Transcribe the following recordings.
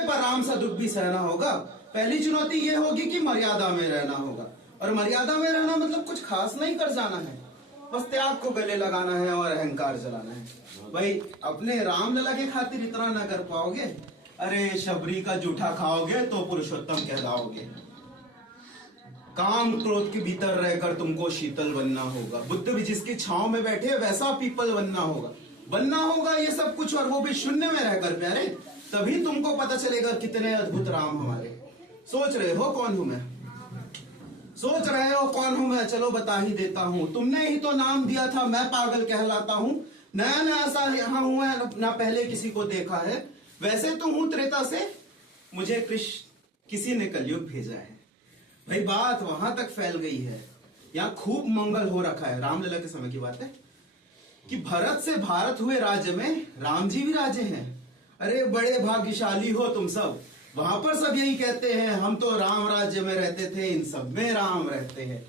पर राम सा दुख भी सहना होगा। पहली चुनौती ये होगी कि मर्यादा में रहना होगा, और मर्यादा में रहना मतलब कुछ खास नहीं कर जाना है, बस त्याग को गले लगाना है और अहंकार जलाना है। भाई अपने रामलला के खातिर इतना ना कर पाओगे, अरे शबरी का जूठा खाओगे तो पुरुषोत्तम कहलाओगे। काम क्रोध के भीतर रहकर तुमको शीतल बनना होगा। बुद्ध भी जिसकी छांव में बैठे वैसा पीपल बनना होगा ये सब कुछ, और वो भी शून्य में रहकर प्यारे। तभी तुमको पता चलेगा कितने अद्भुत राम हमारे। सोच रहे हो कौन हूं मैं? सोच रहे हो कौन हूं मैं? चलो बता ही देता हूं। तुमने ही तो नाम दिया था मैं पागल कहलाता हूं। नया नया ऐसा यहाँ हुआ है ना पहले किसी को देखा है। वैसे तो हूं त्रेता से, मुझे कृष्ण किसी ने कलयुग भेजा है। भाई बात वहां तक फैल गई है, यहाँ खूब मंगल हो रखा है। रामलला के समय की बात है कि भरत से भारत हुए राज्य में राम जी भी राजे हैं। अरे बड़े भाग्यशाली हो तुम सब। वहां पर सब यही कहते हैं हम तो राम राज्य में रहते थे, इन सब में राम रहते हैं।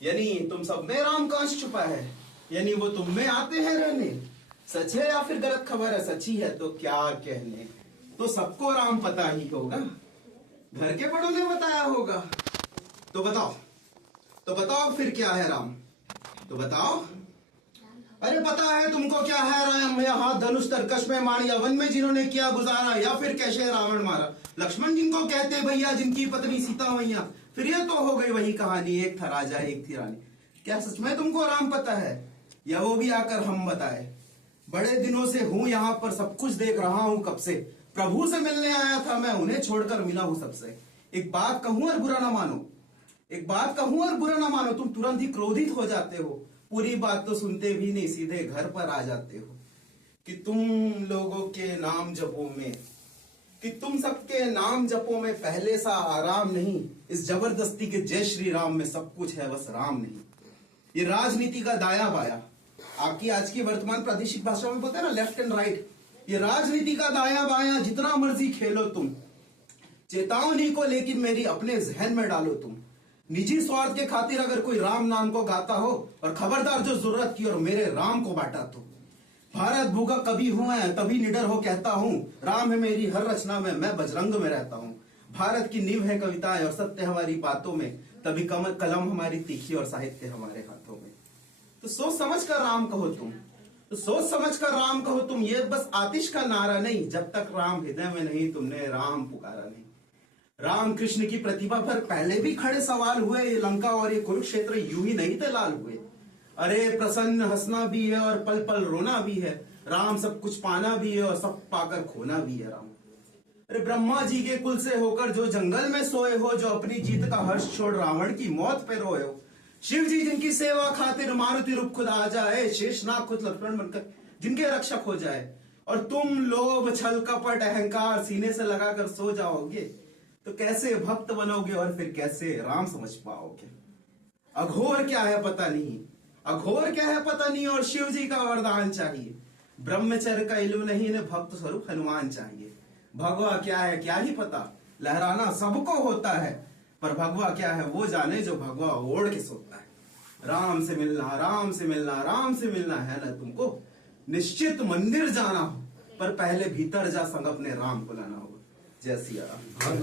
यानी तुम सब में राम का अंश छुपा है, यानी वो तुम में आते हैं रहने। सच है या फिर गलत खबर है? सच्ची है तो क्या कहने। तो सबको राम पता ही होगा, घर के बड़ों ने बताया होगा। तो बताओ फिर क्या है राम? तो बताओ। अरे पता है तुमको क्या है राम? यहाँ धनुष तरकश में मारिया, वन में जिन्होंने किया गुजारा, या फिर कैसे रावण मारा। लक्ष्मण जिनको कहते भैया, जिनकी पत्नी सीता मैया। फिर ये तो हो गई वही कहानी, एक था राजा एक थी रानी। क्या सच में तुमको राम पता है, या वो भी आकर हम बताए? बड़े दिनों से हूं यहाँ पर, सब कुछ देख रहा हूं कब से। प्रभु से मिलने आया था मैं, उन्हें छोड़कर मिला हूं सबसे। एक बात कहूं और बुरा ना मानो, तुम तुरंत ही क्रोधित हो जाते हो। पूरी बात तो सुनते भी नहीं, सीधे घर पर आ जाते हो। कि तुम लोगों के नाम जपो में, कि तुम सबके नाम जपो में पहले सा आराम नहीं। इस जबरदस्ती के जय श्री राम में सब कुछ है, बस राम नहीं। ये राजनीति का दाया बाया, आपकी आज की वर्तमान प्रादेशिक भाषा में बोलते हैं ना, लेफ्ट एंड राइट। ये राजनीति का दाया बाया जितना मर्जी खेलो तुम, चेतावनी को लेकिन मेरी अपने जहन में डालो तुम। निजी स्वार्थ के खातिर अगर कोई राम नाम को गाता हो, और खबरदार जो जरूरत की और मेरे राम को बांटा तो। भारत भूखा कभी हुआ है तभी निडर हो कहता हूँ, राम है मेरी हर रचना में, मैं बजरंग में रहता हूँ। भारत की नींव है कविताएं और सत्य हमारी बातों में, तभी कलम हमारी तीखी और साहित्य हमारे हाथों में। तो सोच समझ कर राम कहो तुम, ये बस आतिश का नारा नहीं, जब तक राम हृदय में नहीं तुमने राम पुकारा नहीं। राम कृष्ण की प्रतिभा पर पहले भी खड़े सवाल हुए, ये लंका और ये कुरुक्षेत्र यूं ही नहीं थे लाल हुए। अरे प्रसन्न हंसना भी है और पल पल रोना भी है, राम सब कुछ पाना भी है और सब पाकर खोना भी है राम। अरे ब्रह्मा जी के कुल से होकर जो जंगल में सोए हो, जो अपनी जीत का हर्ष छोड़ रावण की मौत पे रोए हो। शिव जी जिनकी सेवा खातिर मारुति रूप खुद आ जाए, शेषनाग खुद लक्ष्मण बनकर जिनके रक्षक हो जाए। और तुम लोभ छल कपट अहंकार सीने से लगाकर सो जाओगे, तो कैसे भक्त बनोगे और फिर कैसे राम समझ पाओगे। अघोर क्या है पता नहीं, और शिव जी का वरदान चाहिए। ब्रह्मचर्य का इल्म नहीं, इन्हें भक्त स्वरूप हनुमान चाहिए। भगवा क्या है क्या ही पता, लहराना सबको होता है, पर भगवा क्या है वो जाने जो भगवा ओढ़ के सोता है। राम से मिलना है ना तुमको, निश्चित मंदिर जाना हो, पर पहले भीतर जा संग अपने राम को लाना होगा। जय सिया राम।